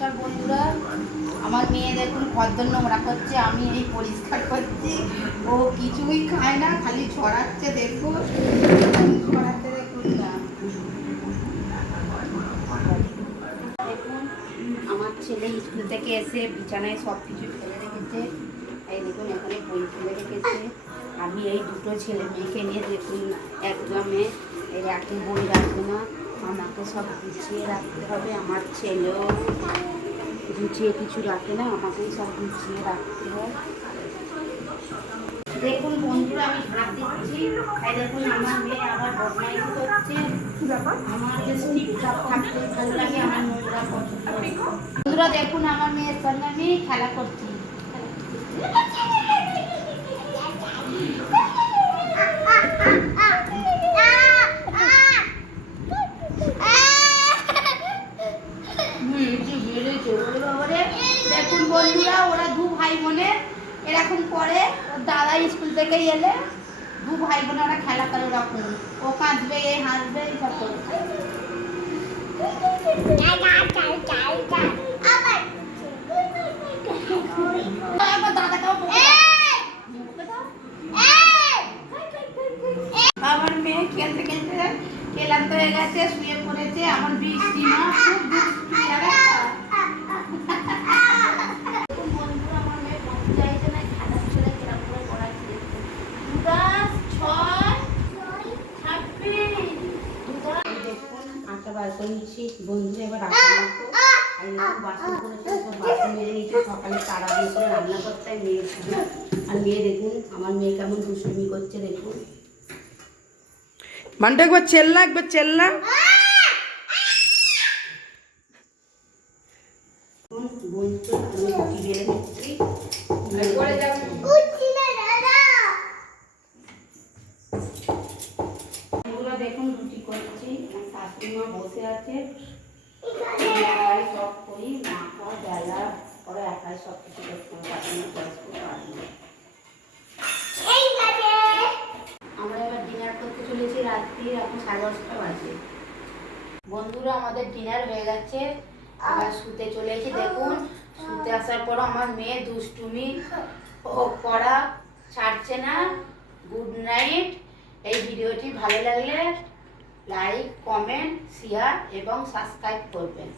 নমস্কার বন্ধুরা, আমার মেয়ে দেখুন খদ্দর নোংরা করছে, আমি এই পরিষ্কার করছি। ও কিছুই খায় না, খালি ছড়াচ্ছে। দেখুন ছড়াচ্ছে, দেখুন না। দেখুন আমার ছেলে স্কুল থেকে এসে বিছানায় সব কিছু ফেলে রেখেছে। এই দেখুন এখানে বই ফেলে রেখেছে। আমি এই দুটো ছেলে মেয়েকে নিয়ে দেখুন একদমে এর একই বই রাখবো না, আমাকে সব গুছিয়ে রাখতে হবে। আমার ছেলেও গুছিয়ে কিছু রাখে না, আমাকেই সব গুছিয়ে রাখতে হয়। দেখুন বন্ধুরা, আমি হাত দিচ্ছি। তাই দেখুন আমার মেয়ে আবার বদমাইশি করছে। আমার টিপটপ থাকতে ভালো লাগে, আমার নোংরা পছন্দ। বন্ধুরা দেখুন আমার মেয়ের সঙ্গে আমি খেলা করছি। দেখুন বন্ধুরা, ওরা দু ভাই বোনে এরকম করে। ওর দাদা স্কুল থেকে এলে দু ভাই বোনে ওরা খেলা করে ওরকম। ও কাঁদবে, এ হাসবে, এইসব করবে। আমার মেয়ে খেলতে খেলতে ক্লান্ত হয়ে গেছে, শুয়ে পড়েছে। আমার বৃষ্টি না, খুব দুষ্টু একটা। বন্ধু এবার বাসন করেছে, বাসন মেরে নিচ্ছে। সকালে তারা দিয়ে করে রান্না করতে মেয়ের সঙ্গে। আর মেয়ে দেখুন আমার মেয়ে কেমন দুষ্টুমি করছে দেখুন। মানটা একবার চেল্লা, একবার চেল্লা। দেখুন রুটি করছি, শাশুড়ি মা বসে আছে। সব করি, মাখা বেলা ওরা একাই সব কিছু করতে পারি। আমরা এবার ডিনার করতে চলেছি রাত্রি, এখন 10:30 বাজে। বন্ধুরা আমাদের ডিনার হয়ে গেছে, আবার শুতে চলেছি। দেখুন শুতে আসার পর আমার মেয়ে দুষ্টুমি করা ছাড়ছে না। Good night. এই ভিডিওটি ভালো লাগলে লাইক, কমেন্ট, শেয়ার এবং সাবস্ক্রাইব করবেন।